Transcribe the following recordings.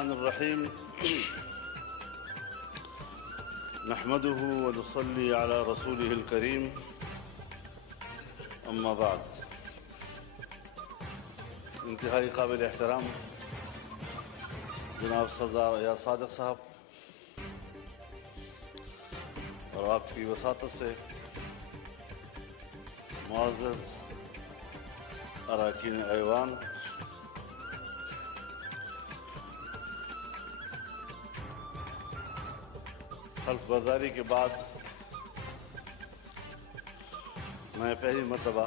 बिस्मिल्लाहिर्रहमानिर्रहीम नहमदुहु व नुसल्ली अला रसूलिहिल करीम अम्मा बाद। इंतहाई काबिल एहतराम जनाब सरदार अयाज सादिक साहब और आपकी वसातत से मुअज़्ज़ज़ अरकान ऐवान, हल्फ बर्दारी के बाद मैं पहली मर्तबा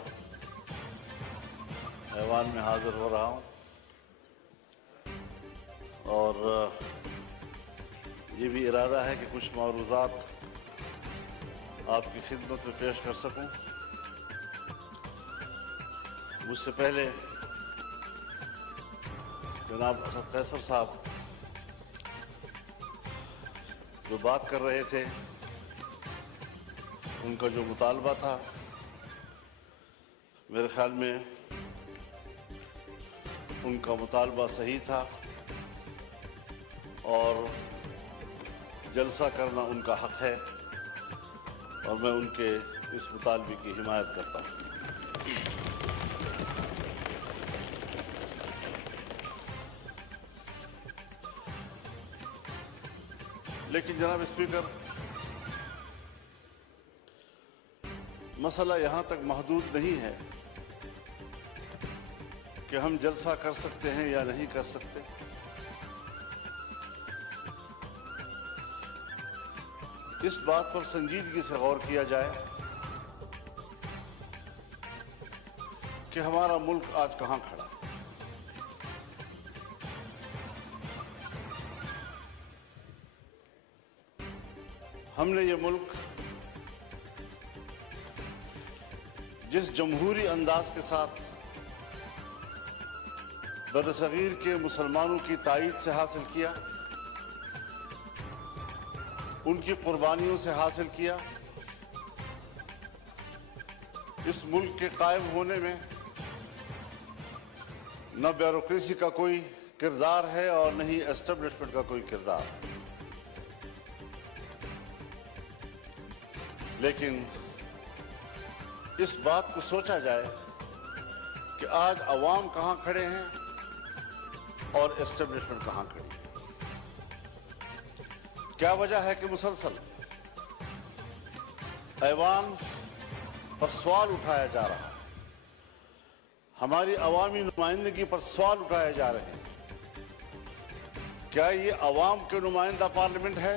ऐवान में हाज़िर हो रहा हूँ और ये भी इरादा है कि कुछ मौरूज़ात आपकी खिदमत में पेश कर सकूँ। मुझसे पहले जनाब असद कैसर साहब जो बात कर रहे थे, उनका जो मुतालबा था मेरे ख्याल में उनका मुतालबा सही था और जलसा करना उनका हक है और मैं उनके इस मुतालबे की हिमायत करता हूँ। लेकिन जनाब स्पीकर, मसला यहां तक महदूद नहीं है कि हम जलसा कर सकते हैं या नहीं कर सकते। इस बात पर संजीदगी से गौर किया जाए कि हमारा मुल्क आज कहां खड़ा है। हमने ये मुल्क जिस जमहूरी अंदाज के साथ बरसगीर के मुसलमानों की ताईद से हासिल किया, उनकी कुर्बानियों से हासिल किया, इस मुल्क के कायम होने में न ब्यूरोक्रेसी का कोई किरदार है और न ही एस्टेब्लिशमेंट का कोई किरदार। लेकिन इस बात को सोचा जाए कि आज अवाम कहां खड़े हैं और एस्टेब्लिशमेंट कहां खड़ी है। क्या वजह है कि मुसलसल ऐवान पर सवाल उठाया जा रहा है, हमारी अवामी नुमाइंदगी पर सवाल उठाए जा रहे हैं। क्या ये अवाम के नुमाइंदा पार्लियामेंट है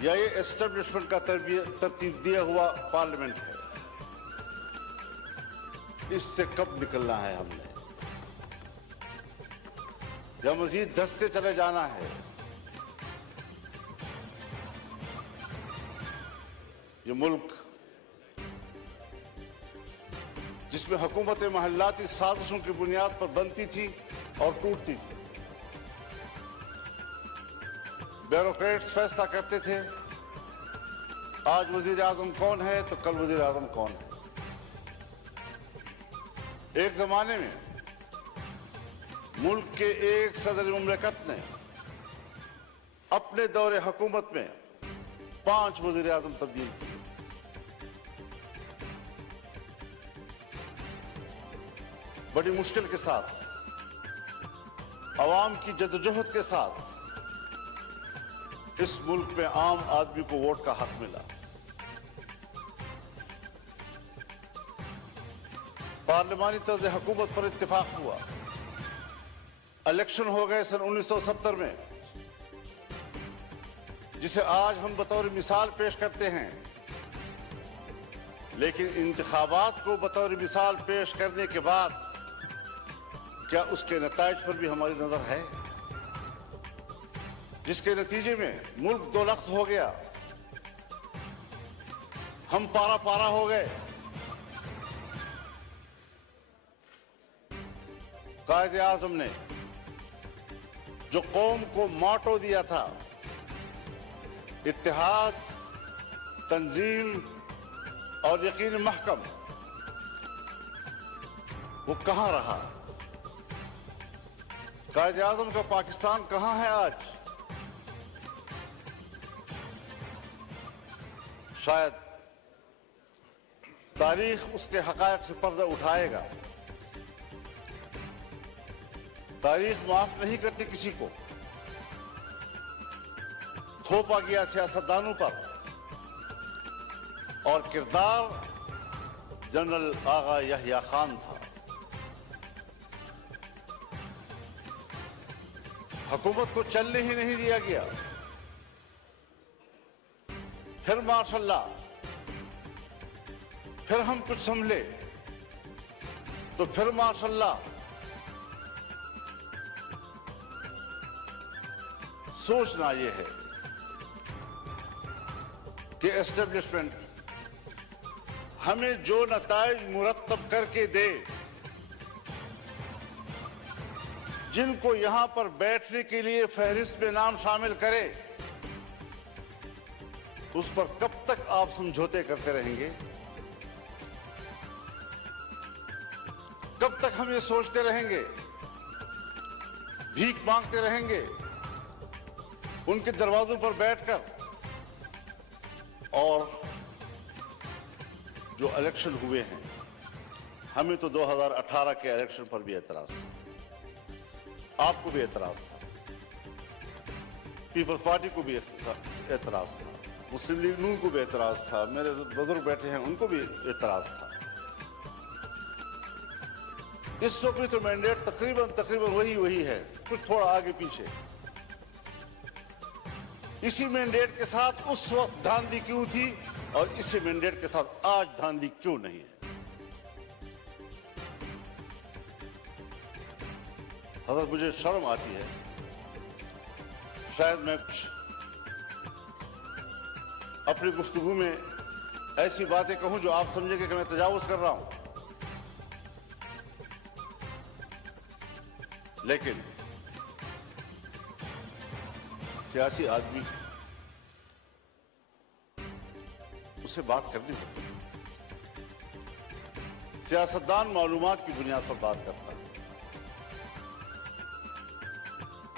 या ये एस्टेब्लिशमेंट का तरतीब दिया हुआ पार्लियामेंट है? इससे कब निकलना है हमने, या मजीद धंसते चले जाना है? ये मुल्क जिसमें हुकूमत महल्लाती साजिशों की बुनियाद पर बनती थी और टूटती थी, ब्यूरोक्रेट्स फैसला करते थे आज वजीर आजम कौन है तो कल वजीर आजम कौन है। एक जमाने में मुल्क के एक सदर मुमलिकत ने अपने दौरे हुकूमत में 5 वजीर आजम तब्दील किए। बड़ी मुश्किल के साथ, अवाम की जद्दोजहद के साथ इस मुल्क में आम आदमी को वोट का हक मिला। पार्लिमानी तर्ज हुकूमत पर इत्तेफाक हुआ। इलेक्शन हो गए सन 1970 में, जिसे आज हम बतौर मिसाल पेश करते हैं। लेकिन इंतखाबात को बतौर मिसाल पेश करने के बाद क्या उसके नताइज पर भी हमारी नजर है, जिसके नतीजे में मुल्क 2 लख्त हो गया, हम पारा पारा हो गए। कायद आजम ने जो कौम को मोटो दिया था, इत्तेहाद, तंजीम और यकीन महकम, वो कहां रहा? कायद आजम का पाकिस्तान कहां है आज? शायद तारीख उसके हकायक से पर्दा उठाएगा। तारीख माफ नहीं करती किसी को। थोपा गया सियासतदानों पर और किरदार जनरल आगा यहया खान था। हुकूमत को चलने ही नहीं दिया गया। फिर माशाल्लाह, फिर हम कुछ संभले तो फिर माशाल्लाह सोचना यह है कि एस्टेब्लिशमेंट हमें जो नताइज मुरत्तब करके दे, जिनको यहां पर बैठने के लिए फहरिस्त में नाम शामिल करे, उस पर कब तक आप समझौते करते रहेंगे? कब तक हम ये सोचते रहेंगे, भीख मांगते रहेंगे उनके दरवाजों पर बैठकर? और जो इलेक्शन हुए हैं, हमें तो 2018 के इलेक्शन पर भी एतराज था, आपको भी एतराज था, पीपल्स पार्टी को भी एतराज था, मुस्लिम लीग नून को भी एतराज था, मेरे बुजुर्ग बैठे हैं उनको भी एतराज था। इस वक्त भी तो मैंडेट तकरीबन वही है, कुछ थोड़ा आगे पीछे। इसी मैंडेट के साथ उस वक्त धांधली क्यों थी और इसी मैंडेट के साथ आज धांधली क्यों नहीं है? हज़रत, मुझे शर्म आती है, शायद मैं कुछ अपनी गुफ्तगू में ऐसी बातें कहूं जो आप समझेंगे कि मैं तजावुज कर रहा हूं, लेकिन सियासी आदमी उसे बात करनी होती है। सियासतदान मालूमात की बुनियाद पर बात करता है,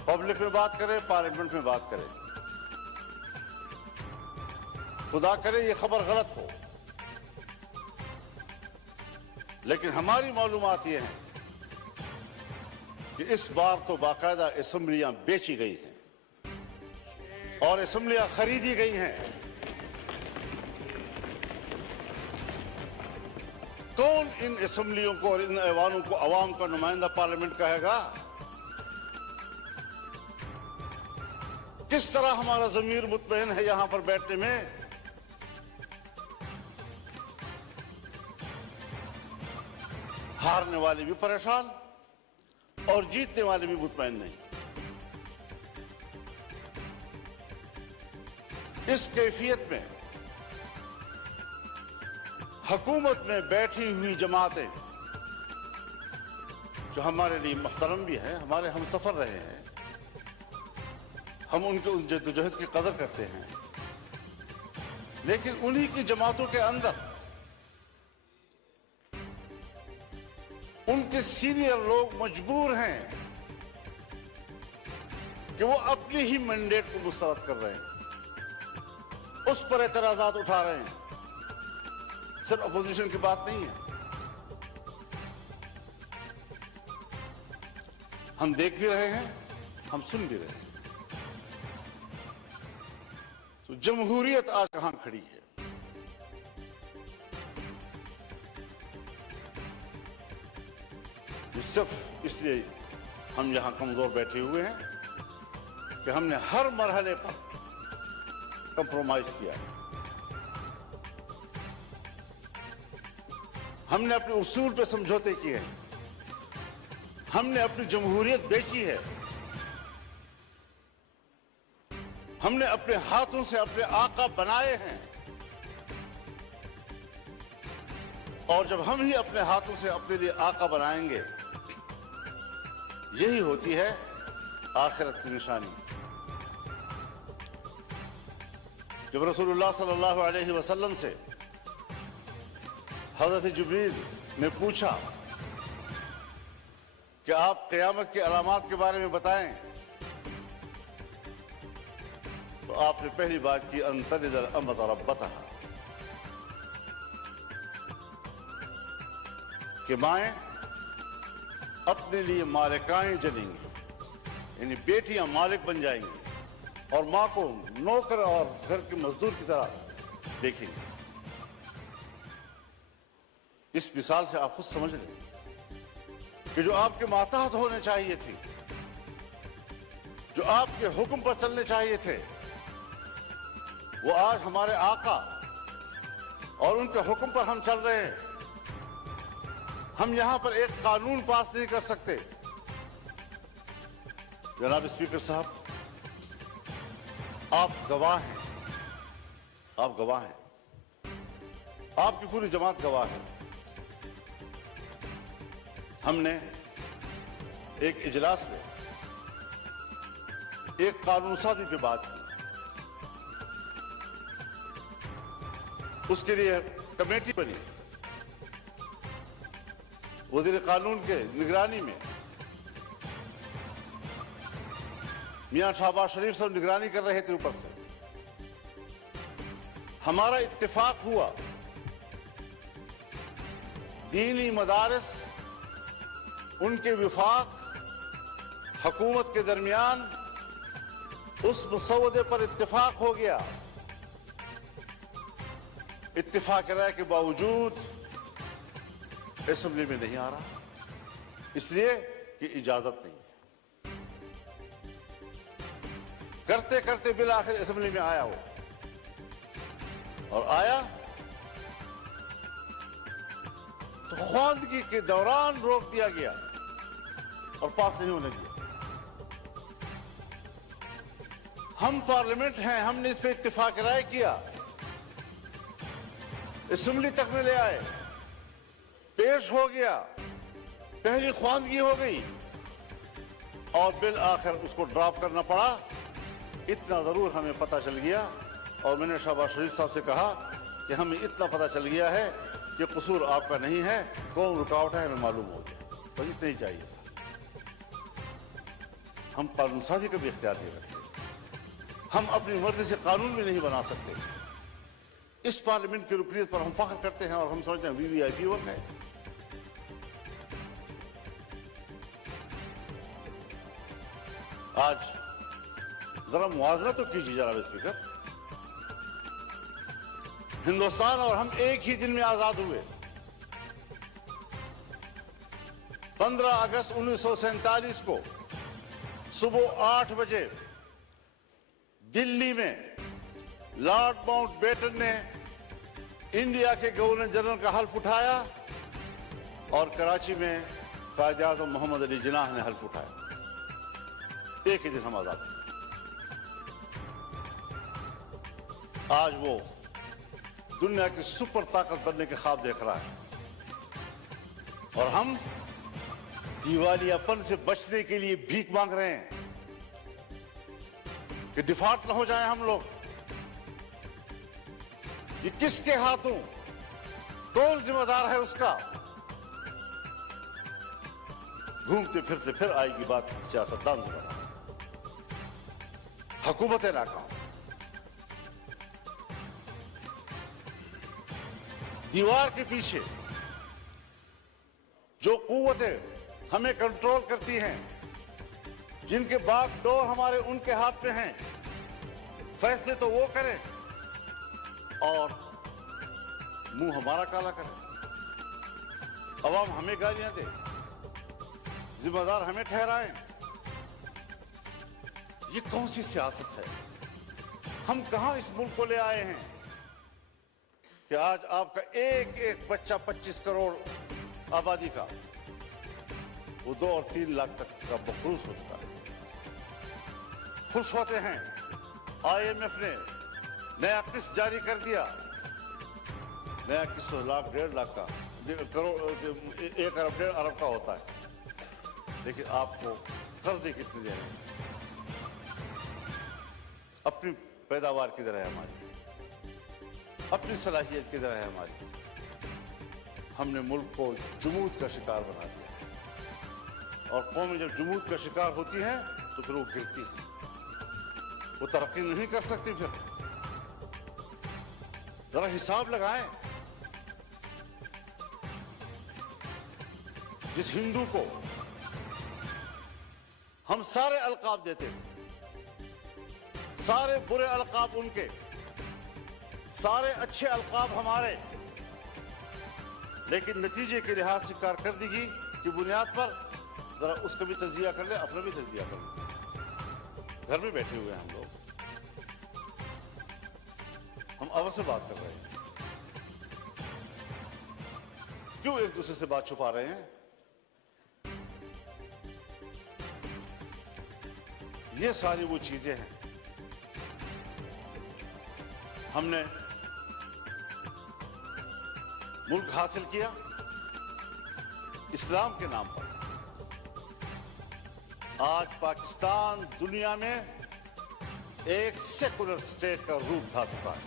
पब्लिक में बात करे, पार्लियामेंट में बात करे। खुदा करे ये खबर गलत हो, लेकिन हमारी मालूमात ये है कि इस बार तो बाकायदा असेंबलियां बेची गई हैं और असेंबलियां खरीदी गई हैं। कौन इन असेंबलियों को और इन ऐवानों को अवाम का नुमाइंदा पार्लियामेंट कहेगा? किस तरह हमारा ज़मीर मुतमईन है यहां पर बैठने में? हारने वाले भी परेशान और जीतने वाले भी मुतमईन नहीं। इस कैफियत में हुकूमत में बैठी हुई जमातें, जो हमारे लिए मुहतरम भी हैं, हमारे हमसफर रहे हैं, हम उनके उन जद्दोजहद की कदर करते हैं, लेकिन उन्हीं की जमातों के अंदर उनके सीनियर लोग मजबूर हैं कि वो अपनी ही मैंडेट को मुस्तरद कर रहे हैं, उस पर एतराजात उठा रहे हैं। सिर्फ अपोजिशन की बात नहीं है, हम देख भी रहे हैं, हम सुन भी रहे हैं। तो जमहूरियत आज कहां खड़ी है? सिर्फ इसलिए हम यहां कमजोर बैठे हुए हैं कि हमने हर मरहले पर कंप्रोमाइज किया है। हमने अपने उसूल पे समझौते किए हैं, हमने अपनी जमहूरियत बेची है, हमने अपने हाथों से अपने आका बनाए हैं, और जब हम ही अपने हाथों से अपने लिए आका बनाएंगे, यही होती है आखिरत की निशानी। जब रसूलुल्लाह सल्लल्लाहु अलैहि वसल्लम से हज़रत जिब्रील ने पूछा कि आप क़यामत की अलामात के बारे में बताएं, तो आपने पहली बात की अंतरिदर अमत रब्बतहा, कि माएं अपने लिए मालिकाएं जनेंगी, यानी बेटियां मालिक बन जाएंगी और मां को नौकर और घर के मजदूर की तरह देखेंगी। इस मिसाल से आप खुद समझ लें कि जो आपके मातहत होने चाहिए थी, जो आपके हुक्म पर चलने चाहिए थे, वो आज हमारे आका और उनके हुक्म पर हम चल रहे हैं। हम यहां पर एक कानून पास नहीं कर सकते। जनाब स्पीकर साहब, आप गवाह हैं, आप गवाह हैं, आपकी पूरी जमात गवाह है। हमने एक इजलास में एक कानून साजी पे बात की, उसके लिए कमेटी बनी, वजीर कानून के निगरानी में मियां शहबाज शरीफ साहब निगरानी कर रहे थे ऊपर से। हमारा इत्तेफाक हुआ दीनी मदारिस, उनके विफाक हुकूमत के दरमियान उस मसौदे पर इत्तेफाक हो गया। इत्तेफाक राय के बावजूद असेंबली में नहीं आ रहा, इसलिए कि इजाजत नहीं। करते करते बिल आखिर असेंबली में आया वो, और आया तो ख्वांदगी के दौरान रोक दिया गया और पास नहीं होने दिया। हम पार्लियामेंट हैं, हमने इस पे इत्तेफाक राय किया, असेंबली तक में ले आए, पेश हो गया, पहली ख्वांदगी हो गई और बिल आखिर उसको ड्रॉप करना पड़ा। इतना जरूर हमें पता चल गया, और मैंने शहबाज शरीफ साहब से कहा कि हमें इतना पता चल गया है कि कसूर आपका नहीं है, कौन रुकावट है हमें मालूम हो गया, बस इतना ही चाहिए था। हम कानून साजी का भी इख्तियार नहीं रखते, हम अपनी मर्जी से कानून भी नहीं बना सकते। इस पार्लियामेंट की रुकनीत पर हम फख्र करते हैं और हम समझते हैं वीवीआईपी वर्क है। आज जरा मुआवजा तो कीजिए जनाब स्पीकर, हिंदुस्तान और हम एक ही दिन में आजाद हुए। 15 अगस्त 1947 को सुबह 8 बजे दिल्ली में लॉर्ड माउंटबेटन ने इंडिया के गवर्नर जनरल का हल्फ उठाया और कराची में कायद आज़म मोहम्मद अली जिन्नाह ने हल्फ उठाया। एक ही दिन हम आजाद हुए। आज वो दुनिया की सुपर ताकत बनने के ख्वाब देख रहा है और हम दिवालियापन से बचने के लिए भीख मांग रहे हैं कि डिफॉल्ट ना हो जाए हम लोग। ये किसके हाथों, कौन जिम्मेदार है उसका? घूमते फिरते फिर आएगी बात सियासतदान जिम्मेदार, हुकूमत नाकाम। दीवार के पीछे जो कुव्वतें हमें कंट्रोल करती हैं, जिनके बागडोर हमारे उनके हाथ में हैं, फैसले तो वो करें और मुंह हमारा काला करें, अवाम हमें गालियां दे, जिम्मेदार हमें ठहराएं। ये कौन सी सियासत है? हम कहां इस मुल्क को ले आए हैं कि आज आपका एक एक बच्चा 25 करोड़ आबादी का वो 2 और 3 लाख तक का बखरूस हो चुका है। खुश होते हैं, IMF ने नया किस्त जारी कर दिया, नया किस्त लाख 1.5 लाख का, करोड़ 1 अरब 1.5 अरब का होता है। लेकिन आपको कर्जे कितने दे रहे हैं? अपनी पैदावार किधर है हमारी, अपनी सलाहियत किधर है हमारी? हमने मुल्क को जुमूद का शिकार बना दिया। और कौमें जब जमूद का शिकार होती हैं तो फिर वो गिरती हैं, वो तरक्की नहीं कर सकती। फिर जरा हिसाब लगाएं, जिस हिंदू को हम सारे अलकाब देते थे, सारे बुरे अलकाब उनके, सारे अच्छे अलकाब हमारे, लेकिन नतीजे के लिहाज से कारकर्दगी की बुनियाद पर जरा उसका भी तजिया कर ले, अपना भी तजिया कर ले। घर में बैठे हुए हैं हम लोग, हम अवश्य से बात कर रहे हैं, क्यों एक दूसरे से बात छुपा रहे हैं? ये सारी वो चीजें हैं हमने मुल्क हासिल किया इस्लाम के नाम पर। आज पाकिस्तान दुनिया में एक सेकुलर स्टेट का रूप धारण चुका है।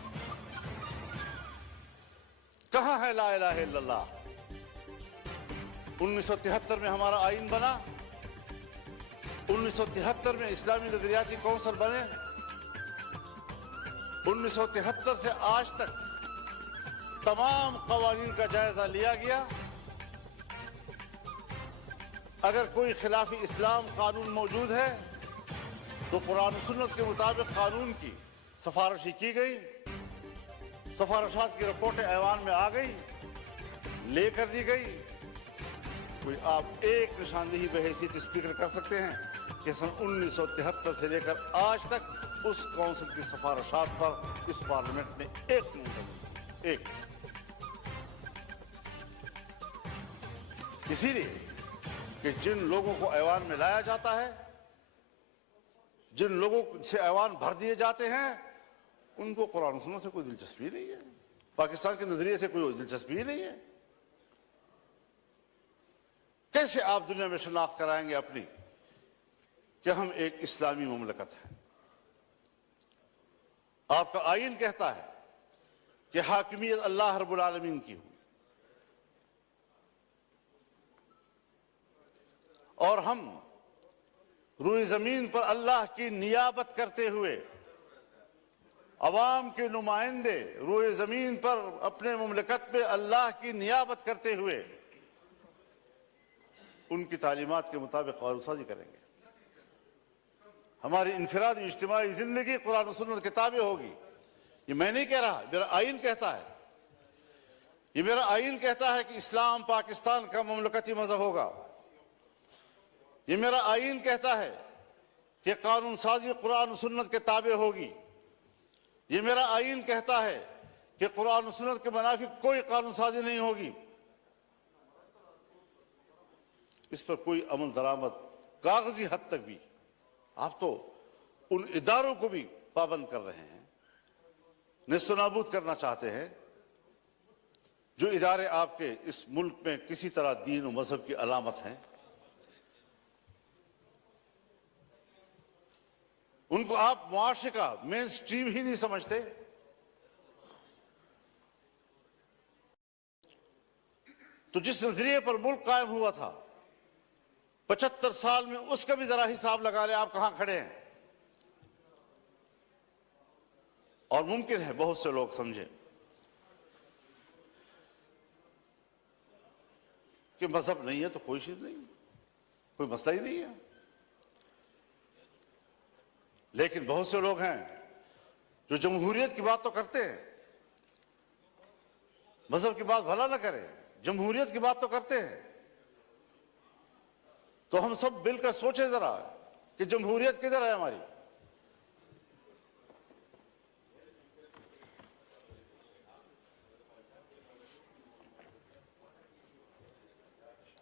कहां है ला इलाहा इल्लल्लाह? 1973 में हमारा आईन बना, 1973 में इस्लामी नजरियाती कौंसिल बने, 1973 से आज तक तमाम कवानीन का जायजा लिया गया। अगर कोई खिलाफी इस्लाम कानून मौजूद है तो कुरान सुन्नत के मुताबिक कानून की सिफारिश की गई, सिफारिशात की रिपोर्टें ऐवान में आ गई, लेकर दी गई। कोई आप एक निशानदेही बहैसियत स्पीकर कर सकते हैं कि सन 1973 से लेकर आज तक उस काउंसिल की सिफारिशात पर इस पार्लियामेंट ने एक नहीं, एक। इसीलिए कि जिन लोगों को ऐवान में लाया जाता है, जिन लोगों से ऐवान भर दिए जाते हैं, उनको कुरान सुन्नत से कोई दिलचस्पी नहीं है, पाकिस्तान के नजरिए से कोई दिलचस्पी नहीं है। कैसे आप दुनिया में शनाख्त कराएंगे अपनी कि हम एक इस्लामी मुमलकत है? आपका आईन कहता है कि हाकिमियत अल्लाह रब्बुल आलमीन की हुई, और हम रूए जमीन पर अल्लाह की नियाबत करते हुए, अवाम के नुमाइंदे रूए जमीन पर अपने मुमलकत में अल्लाह की नियाबत करते हुए उनकी तालीमात के मुताबिक कानूनसाजी करेंगे। हमारी इनफरादी इज्तिमाई जिंदगी कुरान और सुन्नत किताबें होगी। ये मैं नहीं कह रहा, मेरा आईन कहता है। ये मेरा आईन कहता है कि इस्लाम पाकिस्तान का मुमलकती मजहब होगा। ये मेरा आईन कहता है कि कानून साजी कुरान और सुन्नत के ताबे होगी। ये मेरा आईन कहता है कि कुरान और सुन्नत के मुनाफिक कोई कानून साजी नहीं होगी। इस पर कोई अमल दरामद कागजी हद तक भी आप तो उन इदारों को भी पाबंद कर रहे हैं, नेस्तनाबूद करना चाहते हैं जो इदारे आपके इस मुल्क में किसी तरह दीन और मजहब की अलामत हैं। उनको आप मुआशरे का मेन स्ट्रीम ही नहीं समझते। तो जिस नजरिए पर मुल्क कायम हुआ था 75 साल में, उसका भी जरा हिसाब लगा ले आप कहां खड़े हैं। और मुमकिन है बहुत से लोग समझे कि मजहब नहीं है तो कोई चीज नहीं, कोई मसला ही नहीं है। लेकिन बहुत से लोग हैं जो जमहूरियत की बात तो करते हैं, मजहब की बात भला ना करें, जमहूरियत की बात तो करते हैं। तो हम सब मिलकर सोचें जरा कि जमहूरियत किधर है हमारी।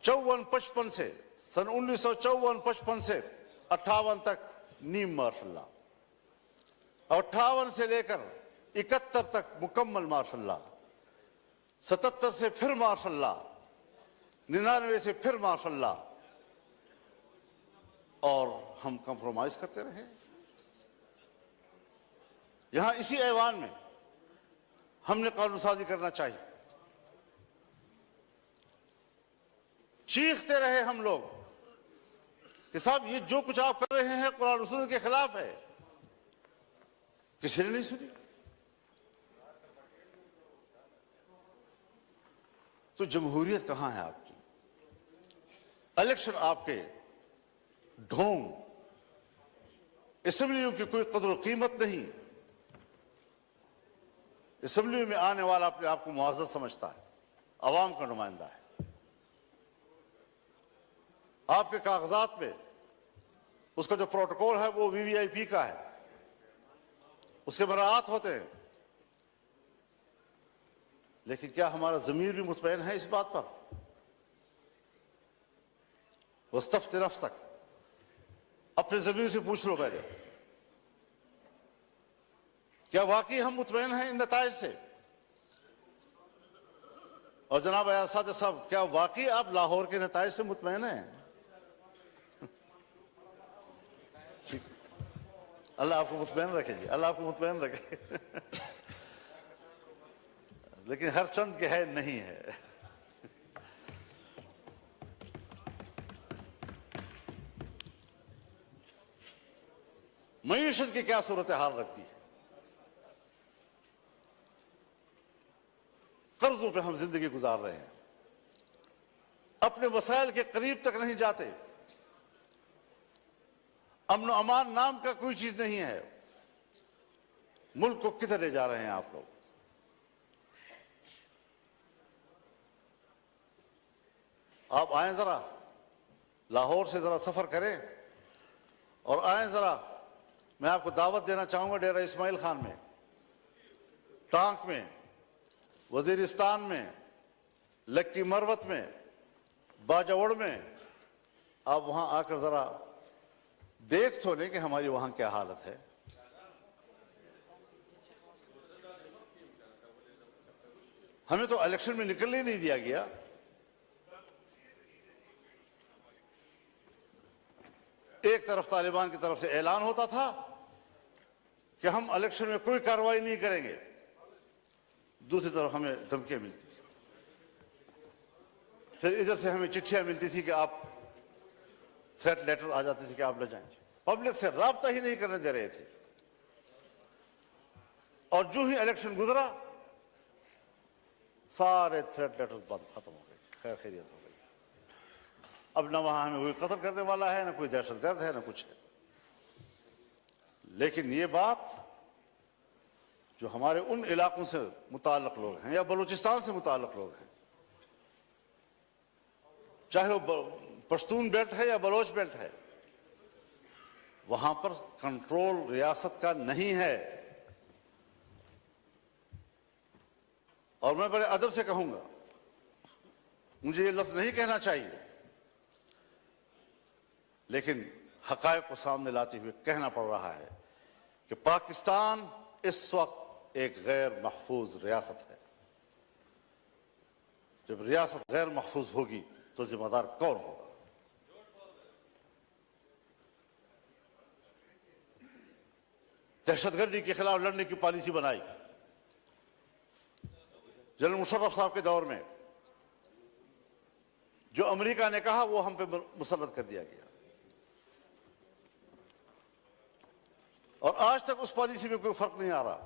सन 1954-55 से 58 तक नीम मार्शल लॉ, 58 से लेकर 71 तक मुकम्मल मार्शल लॉ, 77 से फिर मार्शल लॉ, 99 से फिर मार्शल लॉ, और हम कंप्रोमाइज करते रहे। यहां इसी ऐवान में हमने कानून साजी करना चाहिए। चीखते रहे हम लोग कि साहब ये जो कुछ आप कर रहे हैं कुरान और सुन्नत के खिलाफ है। किसी ने नहीं सुनी। तो जमहूरियत कहां है आपकी? इलेक्शन आपके ढोंग, असेंबलियों की कोई कदर कीमत नहीं। असेंबलियों में आने वाला अपने आप को मुआज़्ज़ज़ समझता है, अवाम का नुमाइंदा है। आपके कागजात में उसका जो प्रोटोकॉल है वो वीवीआईपी का है, उसके मराआत होते हैं। लेकिन क्या हमारा ज़मीर भी मुतमईन है इस बात पर? वस्तफ्ति नफ्सक, अपने ज़मीर से पूछ लो पहले, क्या वाकई हम मुतमईन हैं इन नताइज से? और जनाब अयाज़ साहब, क्या वाकई आप लाहौर के नताइज से मुतमईन हैं? अल्लाह आपको मुतमईन रखे जी, अल्लाह आपको मुतमईन रखे। लेकिन हर चंद के है नहीं है। मईशत की क्या सूरत हाल रखती है? कर्जों पे हम जिंदगी गुजार रहे हैं, अपने वसाइल के करीब तक नहीं जाते, अमन अमान नाम का कोई चीज नहीं है। मुल्क को किधर ले जा रहे हैं आप लोग? आप आए जरा, लाहौर से जरा सफर करें और आए जरा, मैं आपको दावत देना चाहूंगा डेरा इस्माइल खान में, टांक में, वजीरिस्तान में, लक्की मरवत में, बाजावड़ में। आप वहां आकर जरा देख तो लें कि हमारी वहां क्या हालत है। हमें तो इलेक्शन में निकलने नहीं दिया गया। एक तरफ तालिबान की तरफ से ऐलान होता था कि हम इलेक्शन में कोई कार्रवाई नहीं करेंगे, दूसरी तरफ हमें धमकियां मिलती थी। फिर इधर से हमें चिट्ठियां मिलती थी कि आप, थ्रेट लेटर आ जाती थी कि आप न जाएं। पब्लिक से राब्ता ही नहीं करने दे रहे थे। और जो ही इलेक्शन गुजरा, सारे थ्रेट लेटर बंद, खत्म हो गए, खैर खैरियत हो गई। अब न वहां हमें कोई कत्ल करने वाला है, न कोई दहशतगर्द है, न कुछ है। लेकिन ये बात जो हमारे उन इलाकों से मुताल्लिक लोग हैं या बलूचिस्तान से मुताल्लिक लोग हैं, चाहे वो पश्तून बेल्ट है या बलोच बेल्ट है, वहां पर कंट्रोल रियासत का नहीं है। और मैं बड़े अदब से कहूंगा, मुझे ये लफ्ज नहीं कहना चाहिए, लेकिन हकायक को सामने लाते हुए कहना पड़ रहा है कि पाकिस्तान इस वक्त एक गैर महफूज रियासत है। जब रियासत गैर महफूज होगी तो जिम्मेदार कौन होगा? दहशतगर्दी के खिलाफ लड़ने की पॉलिसी बनाई जनरल मुशर्रफ साहब के दौर में। जो अमेरिका ने कहा वो हम पे मुसल्लत कर दिया गया, और आज तक उस पॉलिसी में कोई फर्क नहीं आ रहा।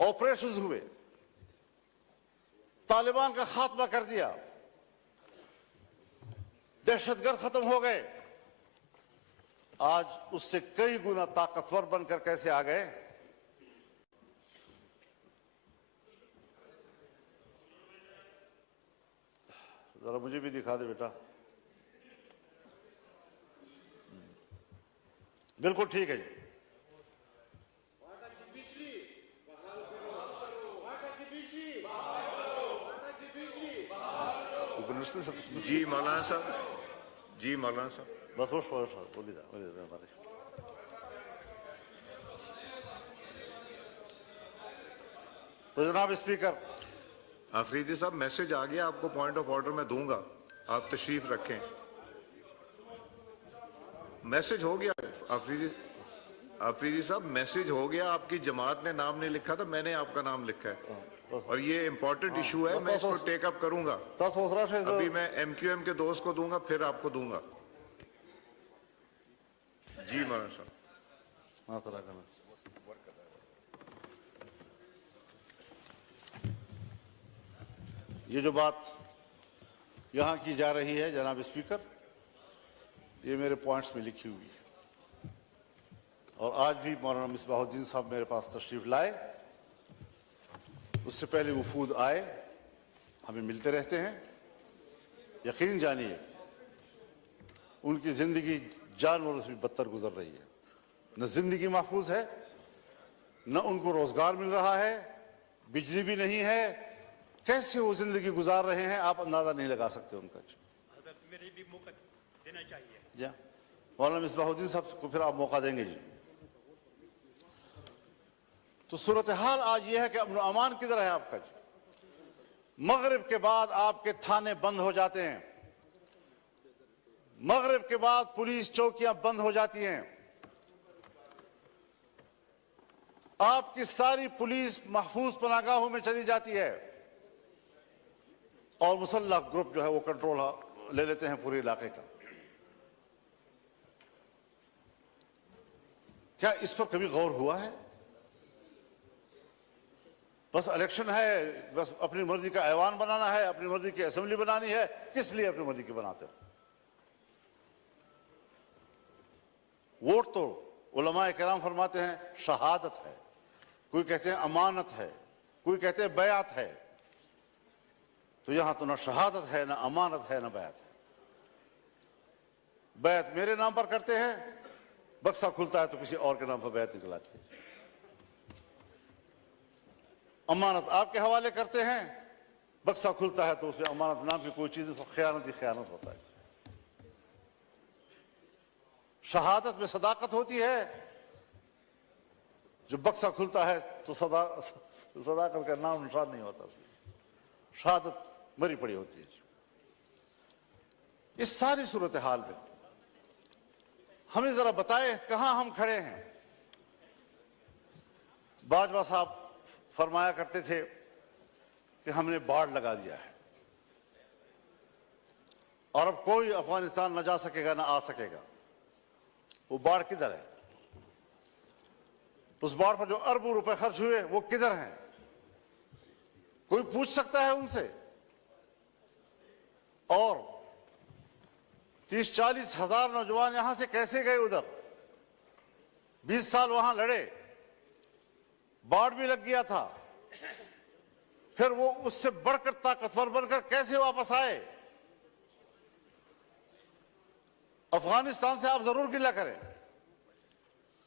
ऑपरेशंस हुए, तालिबान का खात्मा कर दिया, दहशतगर्द खत्म हो गए। आज उससे कई गुना ताकतवर बनकर कैसे आ गए? जरा मुझे भी दिखा दे बेटा। बिल्कुल ठीक है जी। जी मौलाना साहब, जी मौलाना साहब, बस बोलिए हमारे। तो जनाब स्पीकर, आफरीदी साहब मैसेज आ गया, आपको पॉइंट ऑफ ऑर्डर में दूंगा, आप तशरीफ रखें। मैसेज हो गया आफरीदी साहब, मैसेज हो गया। आपकी जमात ने नाम नहीं लिखा था, मैंने आपका नाम लिखा है, और ये इंपॉर्टेंट इशू है। मैं इसको टेकअप करूंगा। अभी मैं MQM के दोस्त को दूंगा, फिर आपको दूंगा। जी मौलाना साहब। हाँ तरह करना। ये जो बात यहाँ की जा रही है जनाब स्पीकर, ये मेरे पॉइंट्स में लिखी हुई है और आज भी मौलाना मिसबाहुद्दीन साहब मेरे पास तशरीफ लाए, उससे पहले वफूद आए, हमें मिलते रहते हैं। यकीन जानिए उनकी जिंदगी जानवरों से भी बदतर गुजर रही है। न जिंदगी महफूज है, न उनको रोजगार मिल रहा है, बिजली भी नहीं है। कैसे वो जिंदगी गुजार रहे हैं आप अंदाजा नहीं लगा सकते उनका। मेरे भी मौका देना चाहिए। जी मौलाना मिसबाहुद्दीन साहब को फिर आप मौका देंगे जी। तो सूरत हाल आज यह है कि अमन अमान किधर है आपका जी। मगरिब के बाद आपके थाने बंद हो जाते हैं, मगरिब के बाद पुलिस चौकियां बंद हो जाती हैं, आपकी सारी पुलिस महफूज पनाहगाहों में चली जाती है और मुसल्लह ग्रुप जो है वो कंट्रोल ले लेते हैं पूरे इलाके का। क्या इस पर कभी गौर हुआ है? बस इलेक्शन है, बस अपनी मर्जी का ऐवान बनाना है, अपनी मर्जी की असेंबली बनानी है। किस लिए अपनी मर्जी की बनाते हो? वोट तो उलमाए किराम फरमाते हैं शहादत है, कोई कहते हैं अमानत है, कोई कहते हैं बयात है। तो यहां तो ना शहादत है, ना अमानत है, ना बयात है। बैत मेरे नाम पर करते हैं, बक्सा खुलता है तो किसी और के नाम पर बैत निकलाते हैं। अमानत आपके हवाले करते हैं, बक्सा खुलता है तो उसमें अमानत नाम की कोई चीज, खयानत ही खयानत होता है। शहादत में सदाकत होती है, जब बक्सा खुलता है तो सदाकत का नाम निशान नहीं होता, शहादत मरी पड़ी होती है। इस सारी सूरत हाल में हमें जरा बताए कहां हम खड़े हैं। बाजवा साहब फरमाया करते थे कि हमने बाढ़ लगा दिया है और अब कोई अफगानिस्तान न जा सकेगा न आ सकेगा। वो बाढ़ किधर है? उस बाढ़ पर जो अरबों रुपए खर्च हुए वो किधर हैं? कोई पूछ सकता है उनसे? और 30-40 हजार नौजवान यहां से कैसे गए उधर? 20 साल वहां लड़े, बाढ़ भी लग गया था, फिर वो उससे बढ़कर ताकतवर बनकर कैसे वापस आए? अफगानिस्तान से आप जरूर गिला करें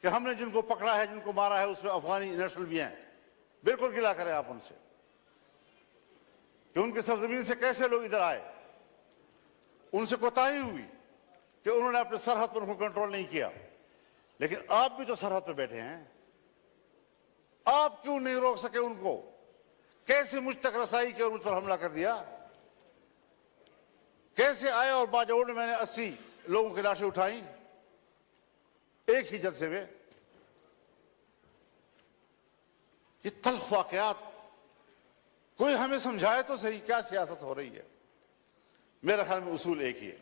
कि हमने जिनको पकड़ा है, जिनको मारा है, उसमें अफगानी नेशनल भी हैं। बिल्कुल गिला करें आप उनसे कि उनकी सरजमीन से कैसे लोग इधर आए। उनसे कोताही हुई कि उन्होंने अपने सरहद पर उनको कंट्रोल नहीं किया, लेकिन आप भी तो सरहद पर बैठे हैं, आप क्यों नहीं रोक सके उनको? कैसे मुझ तक रसाई की और मुझ पर हमला कर दिया? कैसे आए और बाजौड़ में मैंने 80 लोगों की लाशें उठाई एक ही जलसे में? ये तल्ख वाकयात कोई हमें समझाए तो सही, क्या सियासत हो रही है? मेरे ख्याल में उसूल एक ही है,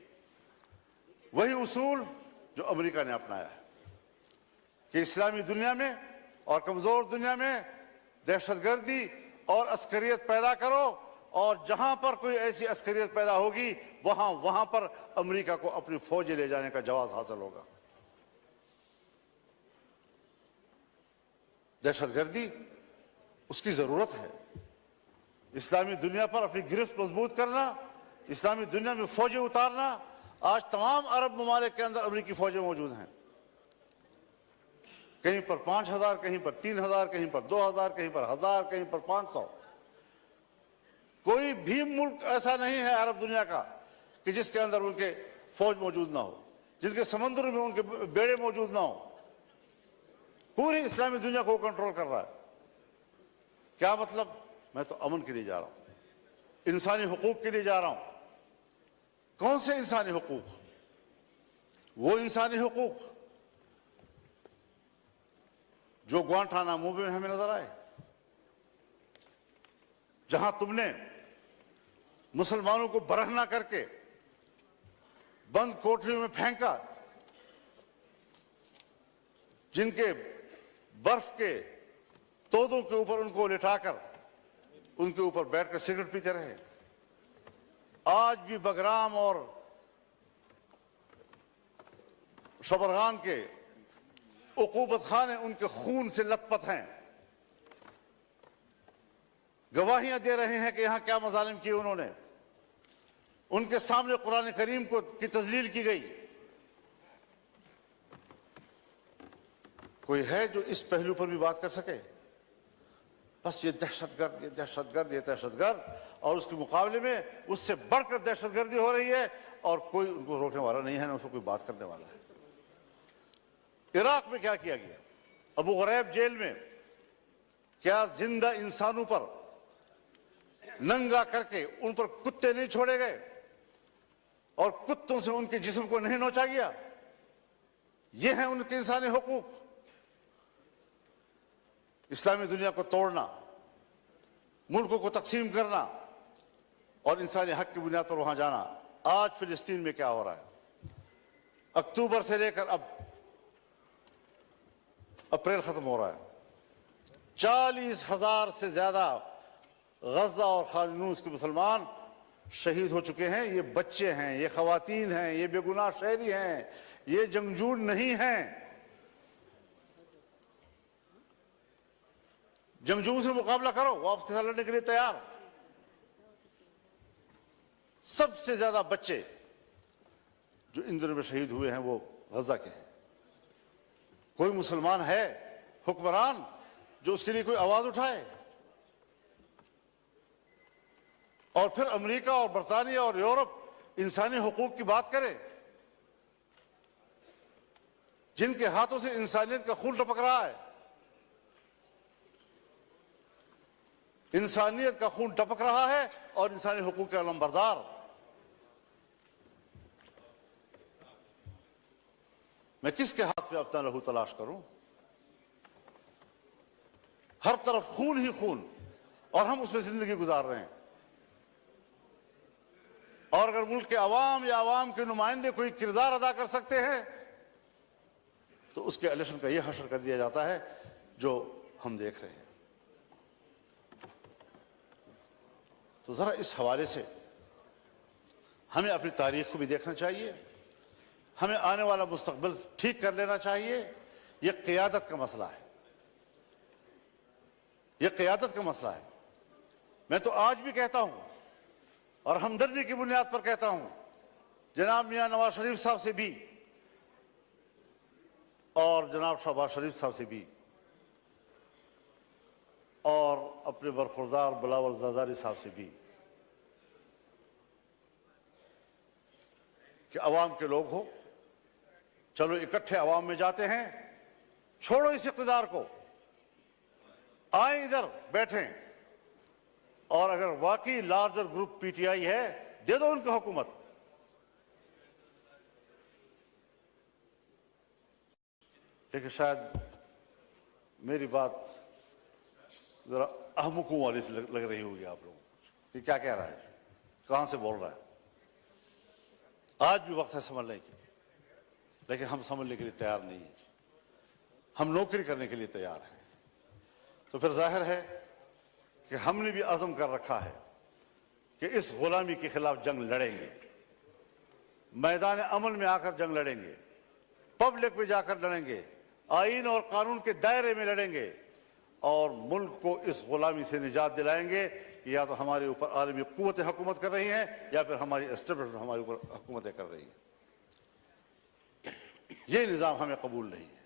वही उसूल जो अमेरिका ने अपनाया है कि इस्लामी दुनिया में और कमजोर दुनिया में दहशतगर्दी और अस्करियत पैदा करो, और जहां पर कोई ऐसी अस्करियत पैदा होगी वहां पर अमेरिका को अपनी फौजें ले जाने का जवाब हासिल होगा। दहशतगर्दी उसकी जरूरत है। इस्लामी दुनिया पर अपनी गिरफ्त मजबूत करना, इस्लामी दुनिया में फौजें उतारना। आज तमाम अरब ममालिक के अंदर अमेरिकी फौजें मौजूद हैं, कहीं पर 5000, कहीं पर 3000, कहीं पर 2000, कहीं पर 1000, कहीं पर 500। कोई भी मुल्क ऐसा नहीं है अरब दुनिया का कि जिसके अंदर उनके फौज मौजूद ना हो, जिनके समंदर में उनके बेड़े मौजूद ना हो। पूरी इस्लामी दुनिया को कंट्रोल कर रहा है। क्या मतलब? मैं तो अमन के लिए जा रहा हूं, इंसानी हुकूक के लिए जा रहा हूं। कौन से इंसानी हुकूक? वो इंसानी हुकूक जो ग्वांटानामो में हमें नजर आए, जहां तुमने मुसलमानों को बरहना करके बंद कोठरियों में फेंका, जिनके बर्फ के तोदों के ऊपर उनको लिटाकर उनके ऊपर बैठकर सिगरेट पीते रहे। आज भी बगराम और शबरगान के उकूबत खाने उनके खून से लथपथ हैं। गवाहियां दे रहे हैं कि यहां क्या मजालिम किए उन्होंने। उनके सामने कुरान करीम की तजलील की गई। कोई है जो इस पहलू पर भी बात कर सके? बस ये दहशतगर्द, ये दहशतगर्द, ये दहशतगर्द, और उसके मुकाबले में उससे बढ़कर दहशतगर्दी हो रही है और कोई उनको रोकने वाला नहीं है, ना उसको कोई बात करने वाला है। इराक में क्या किया गया? अबू गरैब जेल में क्या जिंदा इंसानों पर नंगा करके उन पर कुत्ते नहीं छोड़े गए और कुत्तों से उनके जिस्म को नहीं नोचा गया? ये हैं उनके इंसानी हुकूक। इस्लामी दुनिया को तोड़ना, मुल्कों को तकसीम करना और इंसानी हक की बुनियाद पर वहां जाना। आज फिलिस्तीन में क्या हो रहा है? अक्टूबर से लेकर अब अप्रैल खत्म हो रहा है, 40,000 से ज्यादा गजा और खान यूनिस के मुसलमान शहीद हो चुके हैं। ये बच्चे हैं, ये खवातीन हैं, ये बेगुनाह शहरी हैं, ये जंगजू नहीं हैं। जंगजू से मुकाबला करो, वो आपके साथ लड़ने के लिए तैयार। सबसे ज्यादा बच्चे जो इन दिनों में शहीद हुए हैं वो गजा के हैं। कोई मुसलमान है हुक्मरान जो उसके लिए कोई आवाज उठाए? और फिर अमेरिका और बरतानिया और यूरोप इंसानी हुकूक की बात करे, जिनके हाथों से इंसानियत का खून टपक रहा है। इंसानियत का खून टपक रहा है और इंसानी हुकूक के अलमबरदार। मैं किसके हाथ में अपना लहू तलाश करूं? हर तरफ खून ही खून और हम उसमें जिंदगी गुजार रहे हैं। और अगर मुल्क के अवाम या अवाम के नुमाइंदे कोई किरदार अदा कर सकते हैं तो उसके इलेक्शन का यह हशर कर दिया जाता है जो हम देख रहे हैं। तो जरा इस हवाले से हमें अपनी तारीख को भी देखना चाहिए, हमें आने वाला मुस्तकबिल ठीक कर लेना चाहिए। यह क़ियादत का मसला है, यह क़ियादत का मसला है। मैं तो आज भी कहता हूं और हमदर्दी की बुनियाद पर कहता हूं, जनाब मियां नवाज शरीफ साहब से भी और जनाब शहबाज शरीफ साहब से भी और अपने बरखुरदार बिलावल ज़रदारी साहब से भी कि अवाम के लोग हो, चलो इकट्ठे अवाम में जाते हैं, छोड़ो इस इक़्तिदार को, आए इधर बैठें और अगर वाकई लार्जर ग्रुप पीटीआई है दे दो उनको हुकूमत। लेकिन शायद मेरी बात जरा अहमुकों वाली से लग रही होगी आप लोगों को कि क्या कह रहा है, कहां से बोल रहा है। आज भी वक्त है समझने की, लेकिन हम समझने के लिए तैयार नहीं है, हम नौकरी करने के लिए तैयार हैं। तो फिर जाहिर है कि हमने भी अज़म कर रखा है कि इस गुलामी के खिलाफ जंग लड़ेंगे, मैदान अमल में आकर जंग लड़ेंगे, पब्लिक में जाकर लड़ेंगे, आईन और कानून के दायरे में लड़ेंगे और मुल्क को इस गुलामी से निजात दिलाएंगे कि या तो हमारे ऊपर आलमी कुव्वतें हुकूमत कर रही हैं या फिर हमारी एस्टेब्लिशमेंट हमारे ऊपर हुकूमतें कर रही है। ये निज़ाम हमें कबूल नहीं है।